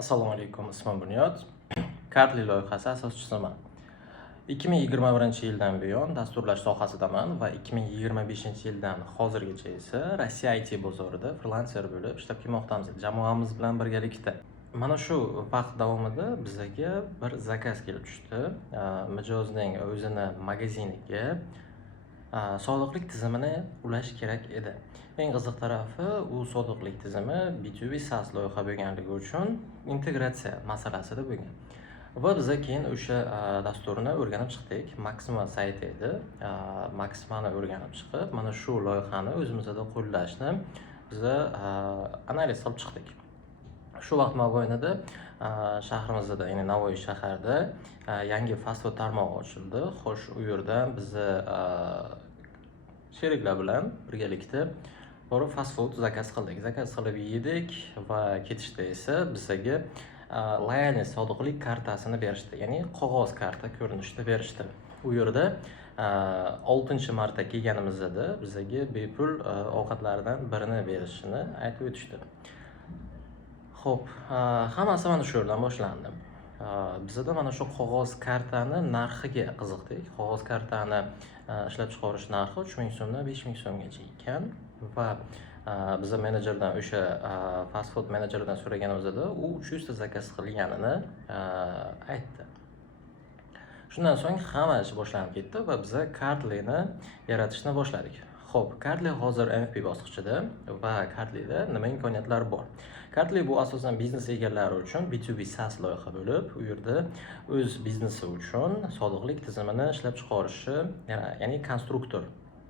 Assalomu alaykum, ismim Bunyod. Kartli loyihasi asoschisiman. 2021-yildan buyon dasturlash sohasidaman va 2025-yildan hozirgacha esa Rossiya IT bozorida frilanser bo'lib ishlab kelmoqdamiz. Jamoamiz bilan birgalikda. Mana shu vaqt davomida bizga bir zakaz kelib tushdi. Mijozning o'zini magaziniga soliqlik tizimini ulash kerak edi. Eng qiziq tarafi, u soliqlik tizimi B2B SaaS loyiha bo'lganligi uchun integratsiya masalasida bo'lgan. Va biz keyin o'sha dasturni o'rganib chiqdik. Maxima sayti edi. Maximani o'rganib chiqib, mana shu loyihani o'zimizda qo'llashni biz analiz qilib chiqdik. Shu vaqt mobaynida shahrimizda, ya'ni Navoiy shahrida yangi fast food tarmog'i ochildi. Xo'sh, u yerda biz sheriklar bilan birgalikda borib fast food zakaz qildik. Zakaz qilib yedik va ketishda esa bizga loyalность sodiqlik kartasini berishdi. Ya'ni qog'oz karta ko'rinishida berishdi. U yerda 6-marta kelganimizda bizga bepul ovqatlardan birini berishini aytib o'tishdi. Xo'p, hammasi mana shu yerdan boshlandi. Bizda mana shu qog'oz kartani narxiga qiziqdik. Qog'oz kartani ishlab chiqarish narxi 3000 so'mdan 5000 so'mgacha ekan va biz menejerdan, o'sha fast food menejeridan so'raganimizda u 300 ta zakaz qilganini aytdi. Shundan so'ng hamma ish boshlanib ketdi va biz kartlikni yaratishni boshladik. Xo'p, Kartli hozir MVP bosqichida va Kartlida nima imkoniyatlar bor? Kartli bu asosan biznes egalari uchun B2B SaaS loyiha bo'lib, u yerda o'z biznesi uchun soliqlik tizimini ishlab chiqarishi, ya'ni konstruktor,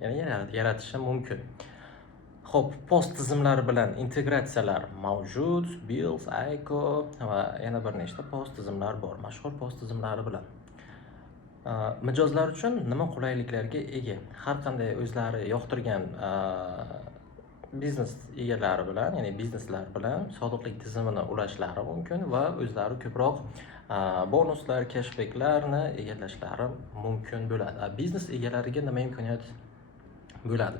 ya'ni yaratishi mumkin. Xo'p, post tizimlari bilan integratsiyalar mavjud, Bills, Aiko va yana bir nechta post tizimlar bor. Mashhur post tizimlari bilan mijozlar uchun nima qulayliklarga ega? Har qanday o'zlari yoqtirgan biznes egalari bilan, ya'ni bizneslar bilan soliqlik tizimini ulashlari mumkin va o'zlari ko'proq bonuslar, cashbacklarni egallashlari mumkin bo'ladi. Biznes egalariga nima imkoniyat bo'ladi?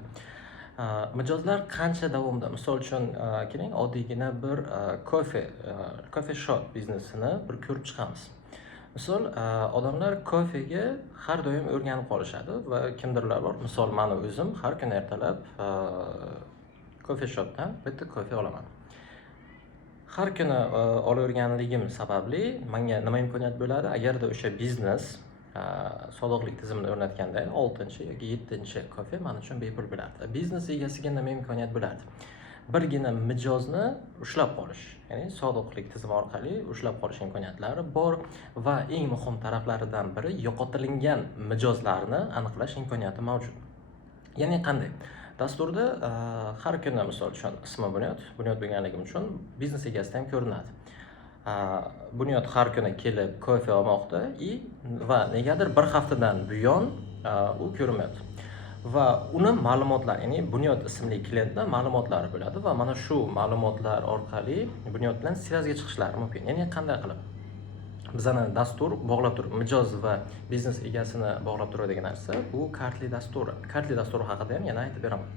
Mijozlar qancha davomda, misol uchun keling oddiygina bir kofe shop biznesini bir ko'rib chiqamiz. Misol, odamlar kofega har doim o'rganib qolishadi va kimdirlar bor, misol meni o'zim har kun ertalab kofe shopdan bitta kofe olaman. Har kuni olaverganligim sababli menga nima imkoniyat bo'ladi? Agarda o'sha biznes soliqlik tizimini o'rnatganda 6 yoki 7 kofe men uchun bepul bo'lardi. Biznes egasiga nima imkoniyat bo'lardi? Birgina mijozni ushlab qolish, ya'ni soliqlik tizimi orqali ushlab qolish imkoniyatlari bor va eng muhim taraflaridan biri yo'qotilgan mijozlarni aniqlash imkoniyati mavjud. Ya'ni qanday? Dasturda har kuni misol uchun ismi Bunyod bo'lganligim uchun biznes egasi ham ko'rinadi. Bunyod har kuni kelib kofe olmoqda va negadir bir haftadan buyon u ko'rinmayapti. Va uni ma'lumotlar, ya'ni Bunyod ismli klientning ma'lumotlari bo'ladi va mana shu ma'lumotlar orqali Bunyod bilan svязga chiqishlari mumkin. Ya'ni qanday qilib? Bizani dastur bog'lab turib, mijoz va biznes egasini bog'lab turadigan narsa bu Kartli dasturi. Kartli dasturi haqida ham yana aytib beraman.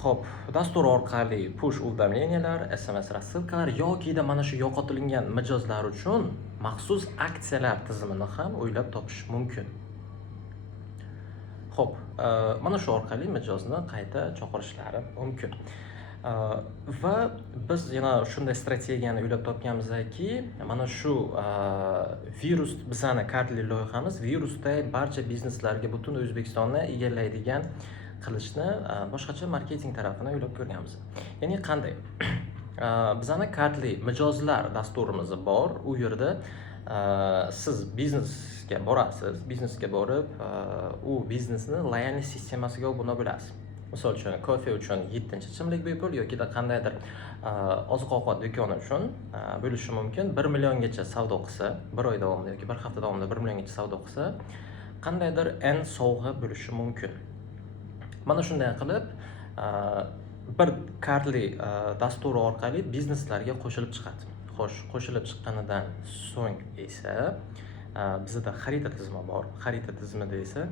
Xo'p, dastur orqali push уведомлениялар, SMS рассылкалар yoki mana shu yo'qotilgan mijozlar uchun maxsus aksiyalar tizimini ham o'ylab topish mumkin. Xo'p, mana shu orqali mijozni qayta chaqirishlari mumkin. Va biz yana shunday strategiyani o'ylab topganmizki, mana shu virus, bizani Kartli loyihamiz virusday barcha bizneslarga butun O'zbekistonni egallaydigan qilishni boshqacha marketing tarafini o'ylab ko'rganmiz. Ya'ni qanday? Bizani Kartli mijozlar dasturimiz bor. U yerda siz biznesga borasiz, biznesga borib, u biznesni loyalность sistemasiga obuna bo'lasiz. Misol uchun, kofe uchun 7-ichimlik bepul yoki qandaydir oziq-ovqat do'koni uchun bo'lishi mumkin. 1 milliongacha savdo qilsa, bir oy davomida yoki bir hafta davomida 1 milliongacha savdo qilsa, qandaydir N sovg'a bo'lishi mumkin. Mana shunday qilib, bir Kartli dasturi orqali bizneslarga qo'shilib chiqadi. Xo'sh, qo'shilib chiqqanidan so'ng esa bizda xarita tizimi bor. Xarita tizimida esa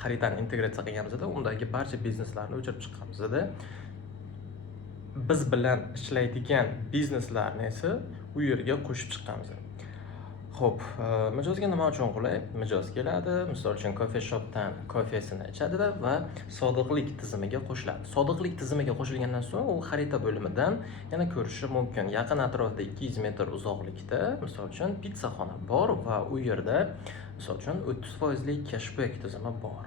xaritani integratsiya qilganimizda undagi barcha bizneslarni o'chirib chiqqanimizda biz bilan ishlaydigan bizneslarni esa u yerga qo'shib chiqamiz. Xo'p, mijozga nima uchun qulay? Mijoz keladi, misol uchun kofe shopdan kofesini ichadi va sodiqlik tizimiga qo'shiladi. Sodiqlik tizimiga qo'shilgandan so'ng u xarita bo'limidan yana ko'rishi mumkin. Yaqin atrofda 200 metr uzoqlikda, misol uchun pitsaxona bor va u yerda misol uchun 30% cashback tizimi bor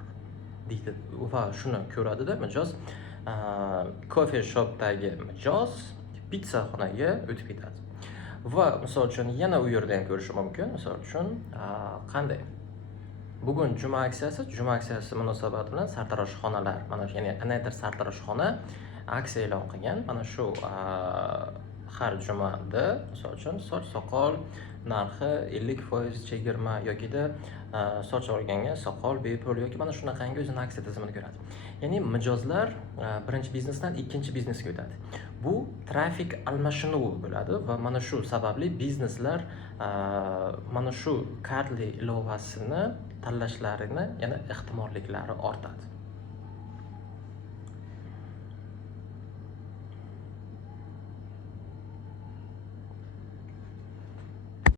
deydi va shuni ko'radida mijoz kofe shopdagi mijoz pitsaxonaga o'tib ketadi. Va misol uchun yana u yerda ham ko'rishi mumkin. Misol uchun qanday? Bugun juma aksiyasi munosabati bilan sartaroshxonalar, mana shu ya'ni qandaydir sartaroshxona aksiya e'lon qilgan. Mana shu har jumada misol uchun soch soqol narxi 50% chegirma yokida soch olganga soqol bepul yoki mana shunaqangi o'zini aksiya tizimini ko'radi. Ya'ni mijozlar birinchi biznesdan ikkinchi biznesga o'tadi. Bu trafik almashinuvi bo'ladi va mana shu sababli bizneslar mana shu kartli ilovasini tanlashlarini yana ehtimolliklari ortadi.